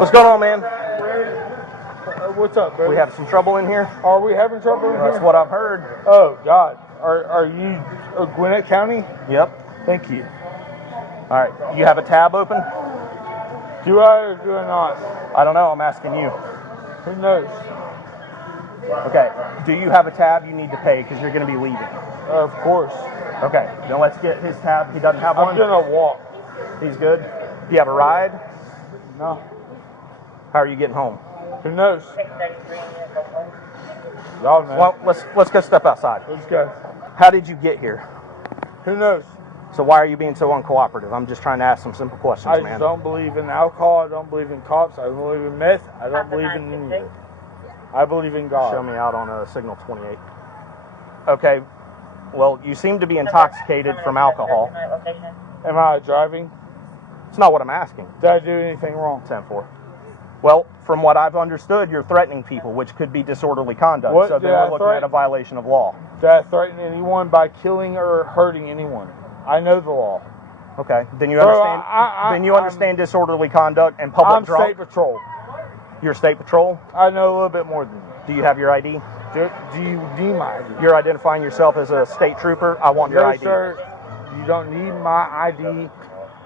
What's going on, man? What's up, baby? We have some trouble in here? Are we having trouble in here? That's what I've heard. Oh, God. Are you Gwinnett County? Yep. Thank you. All right. You have a tab open? Do I or do I not? I don't know. I'm asking you. Who knows? Okay. Do you have a tab you need to pay because you're going to be leaving? Of course. Okay. Then let's get his tab. He doesn't have one? I'm going to walk. He's good? Do you have a ride? No. How are you getting home? Who knows? Y'all know. Well, let's go step outside. Let's go. How did you get here? Who knows? So why are you being so uncooperative? I'm just trying to ask some simple questions, I man. just don't believe in alcohol. I don't believe in cops. I don't believe in meth. I don't believe in any of it. I believe in God. Show me out on a signal 28. Okay. Well, you seem to be intoxicated from alcohol. Am I driving? It's not what I'm asking. Did I do anything wrong? 10-4. Well, from what I've understood, you're threatening people, which could be disorderly conduct. What so then we're looking at a violation of law. Did I threaten anyone by killing or hurting anyone? I know the law. Okay. Then you understand. Then you understand disorderly conduct and public drunk. I'm state patrol. You're state patrol. I know a little bit more than you. Do you have your ID? Do you need my ID? You're identifying yourself as a state trooper. I want your ID. No, sir. You don't need my ID.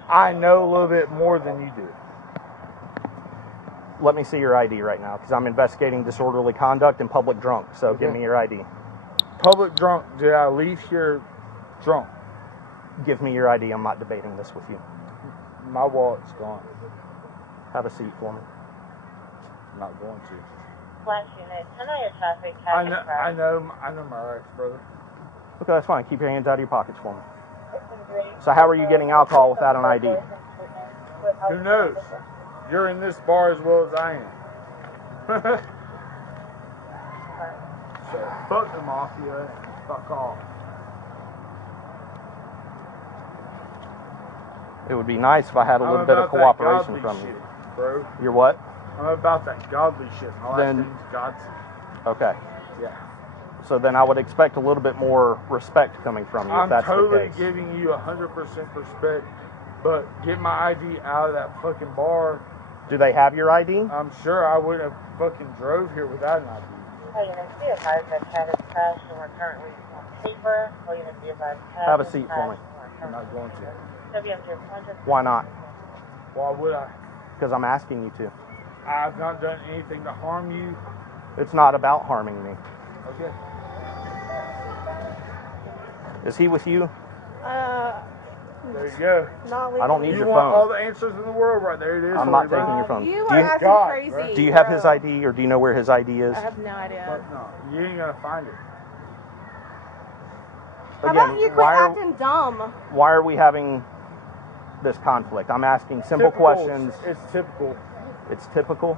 I know a little bit more than you do. Let me see your ID right now, because I'm investigating disorderly conduct and public drunk. So okay. Give me your ID. Public drunk. Did I leave here drunk? Give me your ID. I'm not debating this with you. My wallet's gone. Have a seat for me. I'm not going to. Flash unit. I know your traffic. I know my rights, brother. Okay, that's fine. Keep your hands out of your pockets for me. So how are you getting alcohol without an ID? Who knows? You're in this bar as well as I am. So, fuck the mafia. Fuck off. It would be nice if I had a little bit of cooperation from you. Bro. You're what? I'm about that godly shit. My last name's Godson. Okay. Yeah. So then I would expect a little bit more respect coming from you if that's the case. I'm totally giving you 100% respect, but get my ID out of that fucking bar. Do they have your ID? I'm sure I wouldn't have fucking drove here without an ID. Hey, you know, be advised that Chad is crashed and we're currently on paper. Or you know, be advised Chad have a seat for me. I'm not going to. Why not? Why would I? Because I'm asking you to. I've not done anything to harm you. It's not about harming me. Okay. Is he with you? There you go. I don't need your phone. You want all the answers in the world right there. It is. I'm not taking your phone. You are acting crazy. Do you have his ID, or do you know where his ID is? I have no idea. No, you ain't gonna find it. How about you quit acting dumb? Why are we having this conflict? I'm asking simple questions. It's typical. It's typical?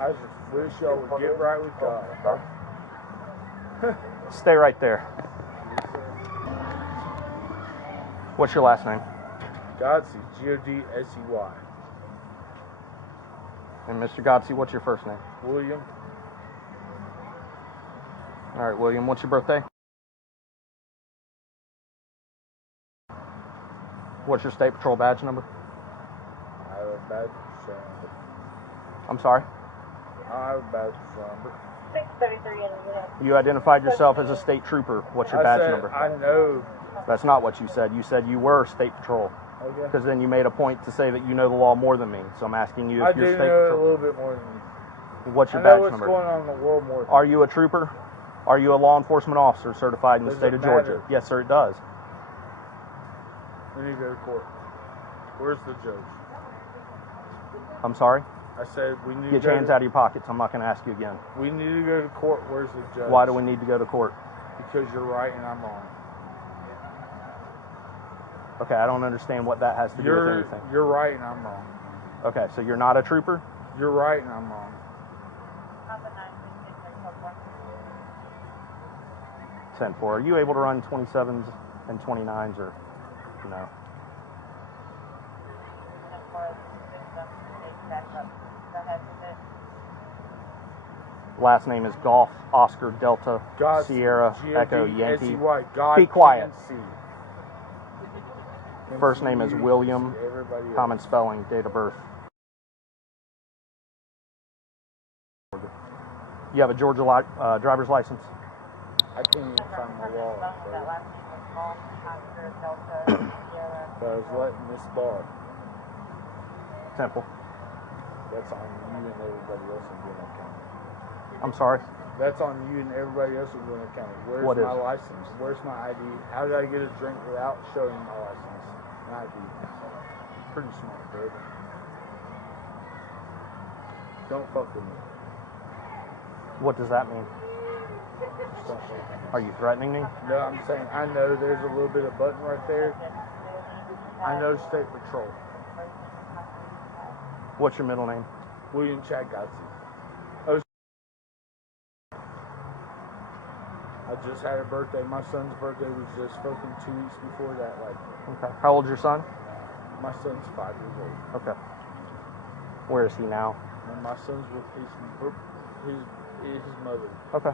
I just wish y'all would get right with God. Stay right there. What's your last name? Godsey, G-O-D-S-E-Y. And Mr. Godsey, what's your first name? William. All right, William, what's your birthday? What's your state patrol badge number? I have a badge number. I'm sorry? I have a badge number. 633 in the unit. You identified yourself as a state trooper. What's your badge number? I know. That's not what you said. You said you were state patrol. Okay. Because then you made a point to say that you know the law more than me. So I'm asking you if you're state patrol. I do know a little bit more than you. What's your badge number? I know what's going on in the world more than you. Are you a trooper? Are you a law enforcement officer certified in the state of Georgia? Yes, sir, it does. We need to go to court. Where's the judge? I'm sorry? I said we need to get your hands out of your pockets. I'm not going to ask you again. We need to go to court. Where's the judge? Why do we need to go to court? Because you're right and I'm wrong. Okay, I don't understand what that has to do with anything. You're right and I'm wrong. Okay, so you're not a trooper? You're right and I'm wrong. 10-4. Are you able to run 27s and 29s or no? Last name is Golf, Oscar, Delta, Sierra, Echo, Yankee. Be quiet. First name is William. everybody else. Common spelling, date of birth. You have a Georgia driver's license? I can't even find my wallet, bro. That last name was Golf, Oscar, Delta, Sierra. So I was letting this bar. Temple. That's on you and everybody else in Gwinnett County. I'm sorry? That's on you and everybody else in Gwinnett County. Where's What is my it? license? Where's my ID? How did I get a drink without showing my license and ID? Pretty smart, bro. Don't fuck with me. What does that mean? Just don't fuck with me. Are you threatening me? No, I'm saying I know there's a little bit of button right there. I know State Patrol. What's your middle name? William Chagotzi. I just had a birthday. My son's birthday was just fucking 2 weeks before that. Like, Okay. How old's your son? my son's 5 years old. Okay. Where is he now? And my son's with his mother. Okay.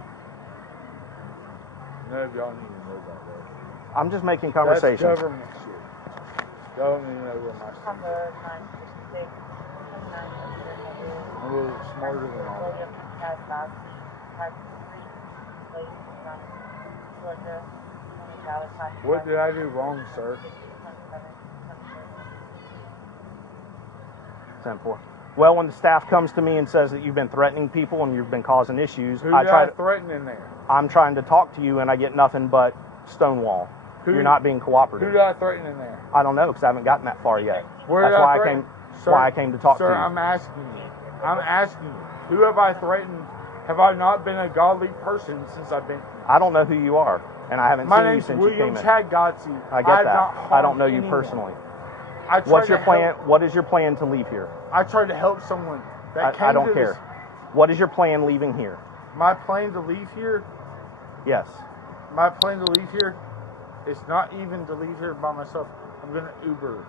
None of y'all need to know that, though. I'm just making conversation. That's government shit. Y'all don't need to know where my son's at. Number 966, 966. I'm a little smarter than all that. William Chagotzi, 523, place from Georgia, 20 Dallas, What did I do wrong, sir? 10-4. Well, when the staff comes to me and says that you've been threatening people and you've been causing issues, Who did try I to, threaten in there? I'm trying to talk to you and I get nothing but stonewall. You're not being Who cooperative. did I threaten in there? I don't know because I haven't gotten that far yet. Where That's did why I threaten? came. Sir, Why I came to talk sir, to you. I'm asking you. I'm asking you. Who have I threatened? Have I not been a godly person since I've been? I don't know who you are, and I haven't My seen you name's since William you came in. Chagotzi. I get that. I don't know you anyone. personally. I tried What's to your plan? help- What is your plan to leave here? I tried to help someone. That came I don't to care. this- What is your plan leaving here? My plan to leave here. Yes. My plan to leave here. It's not even to leave here by myself. I'm gonna Uber.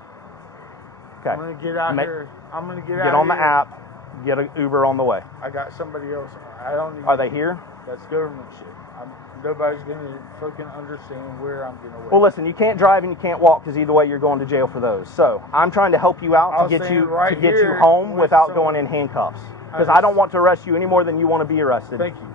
Okay. I'm gonna get out here. I'm gonna get out. Get on the here. app. Get an Uber on the way. I got somebody else. I don't even. Are they here? That's government shit. Nobody's gonna fucking understand where I'm gonna wait. Well, listen, you can't drive and you can't walk because either way you're going to jail for those. So I'm trying to help you out I'll to get stand you right to get you here home with without someone. going in handcuffs. Because I I don't just- want to arrest you any more than you want to be arrested. Thank you.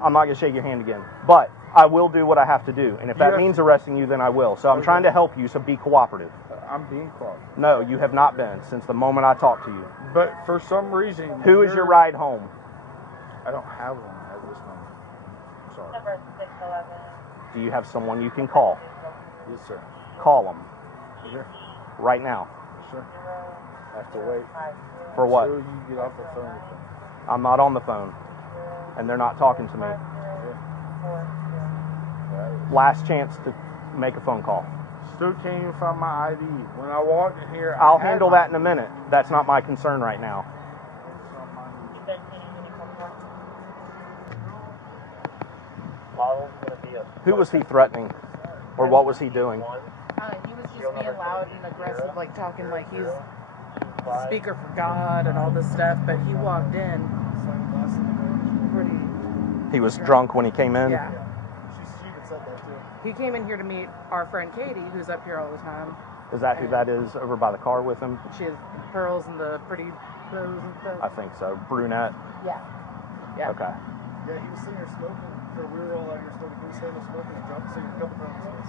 I'm not going to shake your hand again. But I will do what I have to do. And if You that have- means arresting you, then I will. So I'm Okay. trying to help you, so be cooperative. I'm being caught. No, you have not been since the moment I talked to you. But for some reason, Who is your ride home? I don't have one at this moment. I'm sorry. Number 611. Do you have someone you can call? Yes, sir. Call them Yeah. right now. Yes, sir. I have to wait. For what? Until you get off the phone with them. I'm not on the phone. And they're not talking to me. Last chance to make a phone call. Still can't even find my ID. When I walked in here, I'll I had handle my- that in a minute. That's not my concern right now. Who was he threatening? Or what was he doing? He was just being loud and aggressive, like talking like he's the speaker for God and all this stuff. But he walked in pretty. He was drunk when he came in? Yeah. She even said that too. He came in here to meet our friend Katie, who's up here all the time. Is that who that is over by the car with him? She has pearls and the pretty bows and stuff. I think so. Brunette? Yeah. Yeah. Okay. Yeah, he was sitting here smoking. So we were all out here smoking. He was standing there smoking and dropped a cigarette a couple times.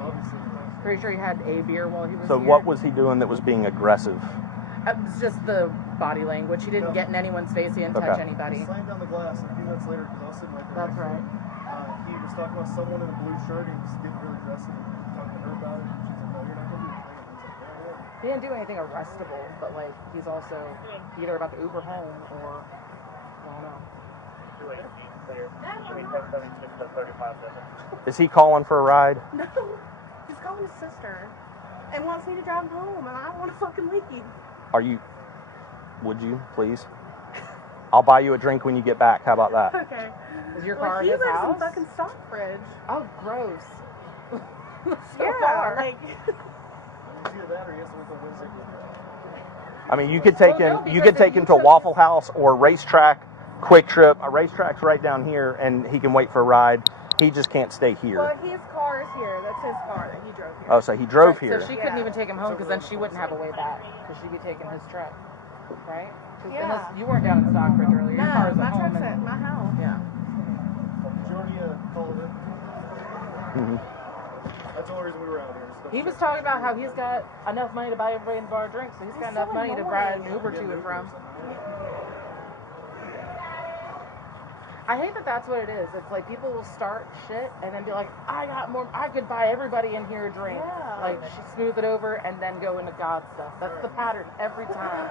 Obviously. Pretty sure he had a beer while he was So here. what was he doing that was being aggressive? It was just the body language. He didn't get in anyone's face. He didn't touch Okay. anybody. He slammed down the glass, and a few minutes later, because I was sitting right there. That's next to right. him, he was talking about someone in a blue shirt. He was getting really aggressive and talking to her about it. And she's like, "No, you're not going to do anything." And he's like, "Yeah, yeah." He didn't do anything arrestable, but like he's also either about to Uber home or I don't know. Is he calling for a ride? No, he's calling his sister and wants me to drive him home, and I don't want to fucking leave. Are you? Would you, please? I'll buy you a drink when you get back. How about that? Okay. Is your car He in his lives house? in fucking Stockbridge. Oh, gross. So Yeah, far. like It's either that or he has to wait till Wednesday. I mean, you could take Well, no, him. You because could take if him you to took- Waffle House or Racetrack, Quick Trip. A Racetrack's right down here, and he can wait for a ride. He just can't stay here. Well, his car is here. That's his car that he drove here. Oh, so he drove Right, here. So she couldn't even take him home because then she wouldn't have a way back because she'd be taking his truck, right? 'Cause in Yeah. you weren't down in Stockbridge earlier. Your car No, was my at home. truck's at my house. Yeah. Did you already call it in? That's the only reason we were out here. He was talking about how he's got enough money to buy everybody in the bar drinks, so he's got enough money to ride an Uber to and from. I hate that that's what it is. It's like people will start shit and then be like, I got more, I could buy everybody in here a drink. Yeah. Like, smooth it over and then go into God stuff. That's the pattern every time.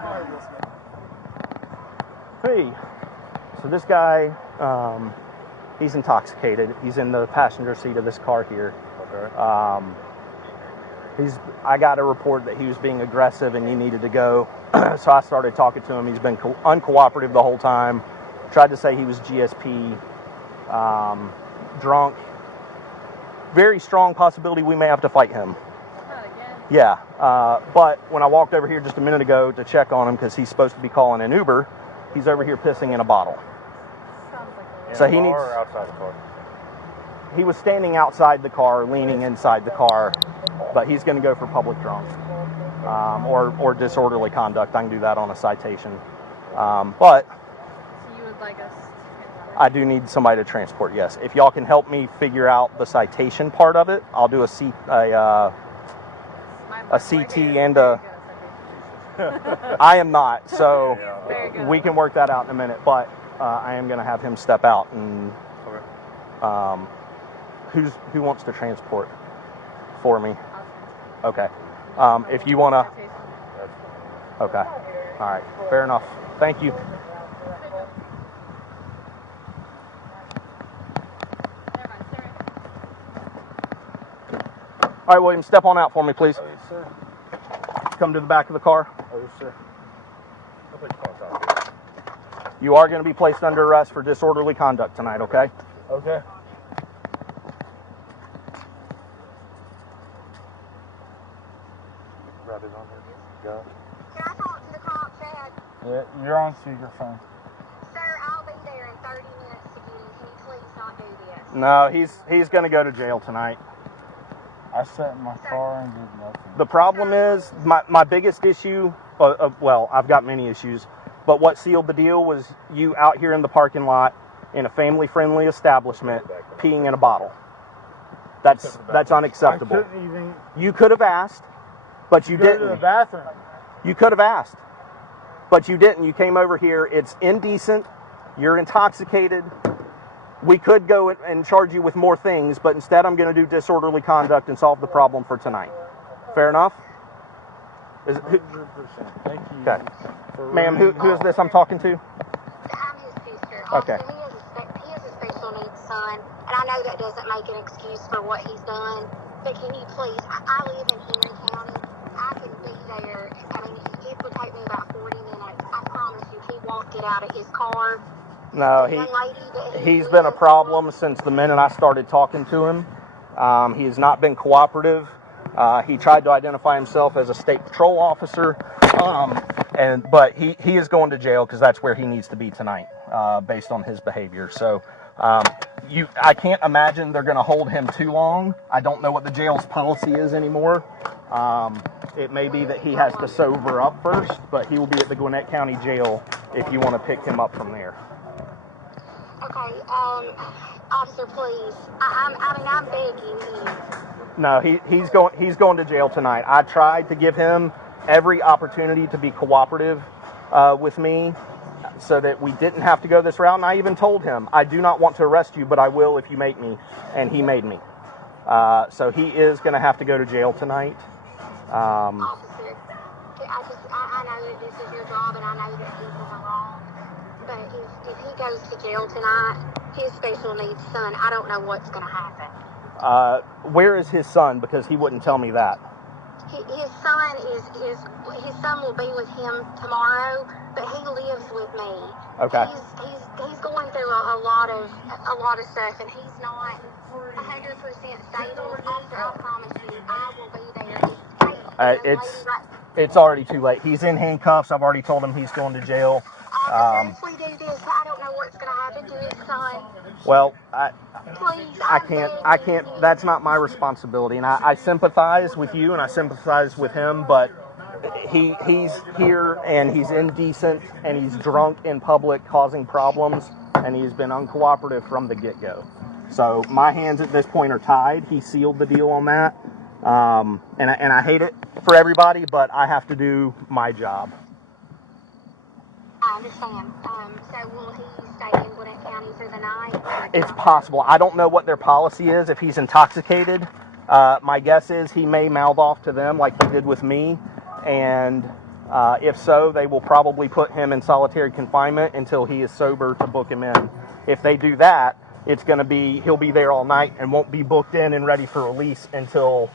Hey, so this guy, he's intoxicated. He's in the passenger seat of this car here. Okay. I got a report that he was being aggressive and he needed to go. So I started talking to him. He's been uncooperative the whole time. Tried to say he was GSP, drunk. Very strong possibility we may have to fight him. Yeah, but when I walked over here just a minute ago to check on him because he's supposed to be calling an Uber, he's over here pissing in a bottle. So he needs. Or outside the car. He was standing outside the car, leaning inside the car, but he's going to go for public drunk or disorderly conduct. I can do that on a citation. But So you would like us to I do need somebody to transport. Yes, if y'all can help me figure out the citation part of it, I'll do a CT and a. I am not, so we can work that out in a minute. But I am going to have him step out and. Who wants to transport for me? Okay. If you want to. Okay. All right. Fair enough. Thank you. All right, William, step on out for me, please. Oh, yes, sir. Come to the back of the car. Oh, yes, sir. I'll put your phone top. You are going to be placed under arrest for disorderly conduct tonight, okay? Okay. Grab it on there. Go. Can I talk to the cop, Chad? Yeah, you're on speakerphone. Sir, I'll be there in 30 minutes to get him. Can you please not do this? No, he's going to go to jail tonight. I sat in my car and did nothing. The problem is, my biggest issue, well, I've got many issues, but what sealed the deal was you out here in the parking lot in a family-friendly establishment peeing in a bottle. That's unacceptable. I couldn't even You could have asked, but you go to the didn't. bathroom. You could have asked, but you didn't. You came over here. It's indecent. You're intoxicated. We could go and charge you with more things, but instead I'm going to do disorderly conduct and solve the problem for tonight. Fair enough? 100%. Thank you. Okay. for Ma'am, who is this I'm talking to? I'm his sister. Okay. He has a special needs son, and I know that doesn't make an excuse for what he's done, but can you please, I live in Henry County. I can be there. I mean, it would take me about 40 minutes. I promise you, he won't get out of his car. No, The young lady that he's been a problem since the minute I started talking to him. He has not been cooperative. He tried to identify himself as a state patrol officer, but he is going to jail because that's where he needs to be tonight, based on his behavior. So I can't imagine they're going to hold him too long. I don't know what the jail's policy is anymore. It may be that he has to sober up first, but he will be at the Gwinnett County Jail if you want to pick him up from there. Okay, officer, please. I'm begging you. No, he's going to jail tonight. I tried to give him every opportunity to be cooperative with me so that we didn't have to go this route. And I even told him, I do not want to arrest you, but I will if you make me. And he made me. So he is going to have to go to jail tonight. Officer, I know that this is your job, and I know that people are wrong. But if he goes to jail tonight, his special needs son, I don't know what's going to happen. Where is his son? Because he wouldn't tell me that. His son will be with him tomorrow, but he lives with me. Okay. He's going through a lot of stuff, and he's not 100% stable. Officer, I promise you, I will be there. It's already too late. He's in handcuffs. I've already told him he's going to jail. Officer, if we do this, I don't know what's going to happen to his son. Well, Please I can't, that's not my responsibility. And I sympathize with you and I sympathize with him, but he's here and he's indecent and he's drunk in public causing problems and he's been uncooperative from the get-go. So my hands at this point are tied. He sealed the deal on that. And I hate it for everybody, but I have to do my job. I understand. So will he stay in Gwinnett County for the night? It's possible. I don't know what their policy is if he's intoxicated. My guess is he may mouth off to them like he did with me. And if so, they will probably put him in solitary confinement until he is sober to book him in. If they do that, it's going to be, he'll be there all night and won't be booked in and ready for release until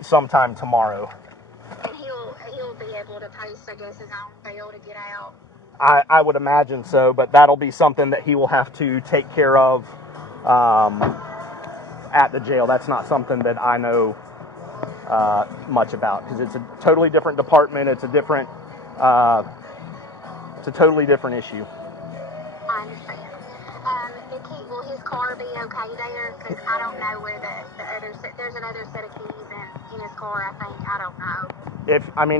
sometime tomorrow. And he'll be able to post, I guess, his own bail to get out. I would imagine so, but that'll be something that he will have to take care of at the jail. That's not something that I know much about because it's a totally different department. It's a totally different issue. I understand. Will his car be okay there? Because I don't know where there's another set of keys in his car, I think. I don't know.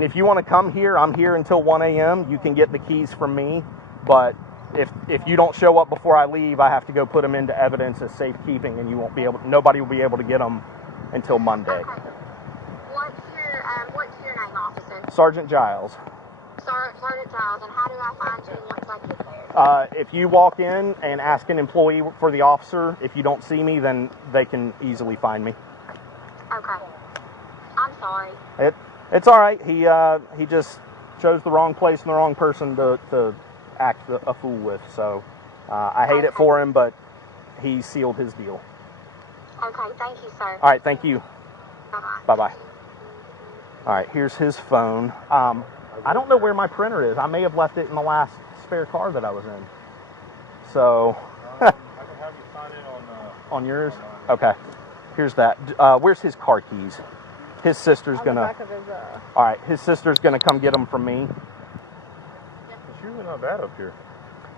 If you want to come here, I'm here until 1 a.m. You can get the keys from me, but if you don't show up before I leave, I have to go put them into evidence as safekeeping, and nobody will be able to get them until Monday. Okay. What's your name, officer? Sergeant Giles. Sergeant Giles, and how do I find you once I get there? If you walk in and ask an employee for the officer, if you don't see me, then they can easily find me. Okay. I'm sorry. It's all right. He just chose the wrong place and the wrong person to act a fool with. So I hate it for him, but he sealed his deal. Okay, thank you, sir. All right, thank you. Bye-bye. Bye-bye. All right, here's his phone. I don't know where my printer is. I may have left it in the last spare car that I was in. So I can have you sign in on yours? Okay. Here's that. Where's his car keys? His sister's On gonna. the back of his, All right, his sister's gonna come get them from me. It's usually not bad up here.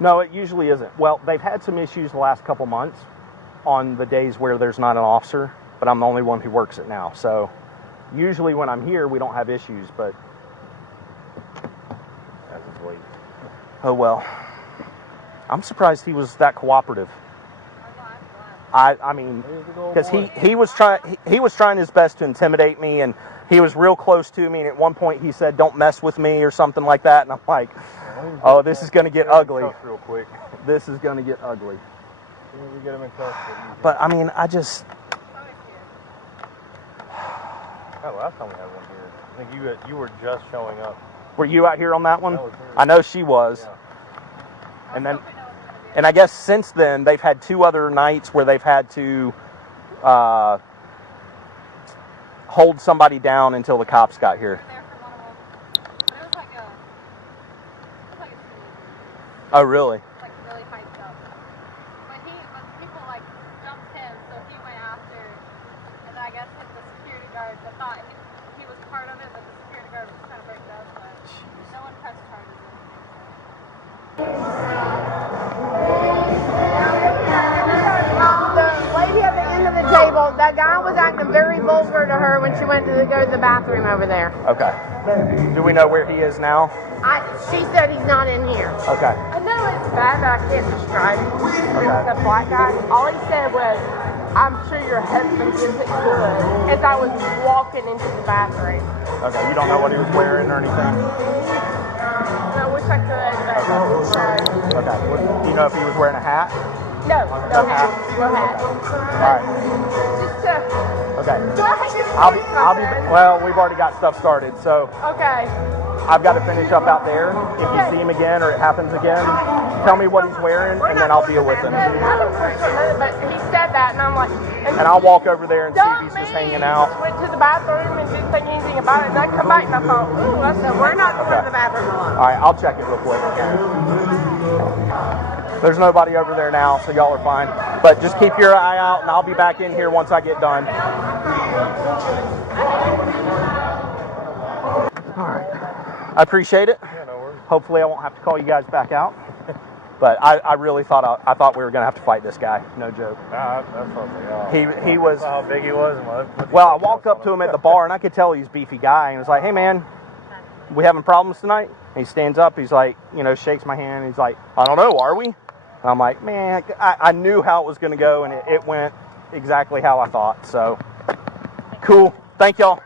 No, it usually isn't. Well, they've had some issues the last couple months on the days where there's not an officer, but I'm the only one who works it now. So usually when I'm here, we don't have issues, but As of late. oh well. I'm surprised he was that cooperative. I mean, because he was trying his best to intimidate me, and he was real close to me. And at one point, he said, "Don't mess with me" or something like that. And I'm like, "Oh, this is going to get ugly. Real quick. This is going to get ugly." As soon as we get him in custody. But I mean, I just. Last time we had one here, I think you were just showing up. Were you out here on that one? That was her. I know she was. Yeah. And I guess since then they've had 2 other nights where they've had to hold somebody down until the cops got here. Oh, really? like really hyped up. But people like jumped him, so he went after, and I guess the security guards, I thought he was part of it, but the security guard was kind of break up, but no one pressed charges or anything. The lady at the end of the table, that guy was acting very vulgar to her when she went to go to the bathroom over there. Okay. Do we know where he is now? She said he's not in here. Okay. I know it's bad, but I can't describe it. The black guy, all he said was, "I'm sure your husband gives it good," as I was walking into the bathroom. Okay. You don't know what he was wearing or anything? I wish I could, but Okay. Do you know if he was wearing a hat? no hat. No hat. All right. Just Okay. do I have to I'll say be. something? Well, we've already got stuff started, so Okay. I've got to finish up out there. If you see him again or it happens again, tell me what he's wearing, and then I'll deal with him. I don't know for a minute, but he said that, and I'm like, And I'll walk over there and see if he's just hanging out. Went to the bathroom and didn't think anything about it, and I come back and I thought, ooh, I said, we're not going to the bathroom alone. All right, I'll check it real quick. There's nobody over there now, so y'all are fine. But just keep your eye out, and I'll be back in here once I get done. All right. I appreciate it. Yeah, no worries. Hopefully I won't have to call you guys back out. But I really thought I thought we were gonna have to fight this guy. No joke. Nah, that's what I was like, oh. He was. How big he was and what Well, I walked up to him at the bar and I could tell he's a beefy guy, and he was like, "Hey man, we having problems tonight?" And he stands up. He's like, shakes my hand. And he's like, "I don't know. Are we?" And I'm like, "Man, I knew how it was gonna go, and it went exactly how I thought." So cool. Thank y'all.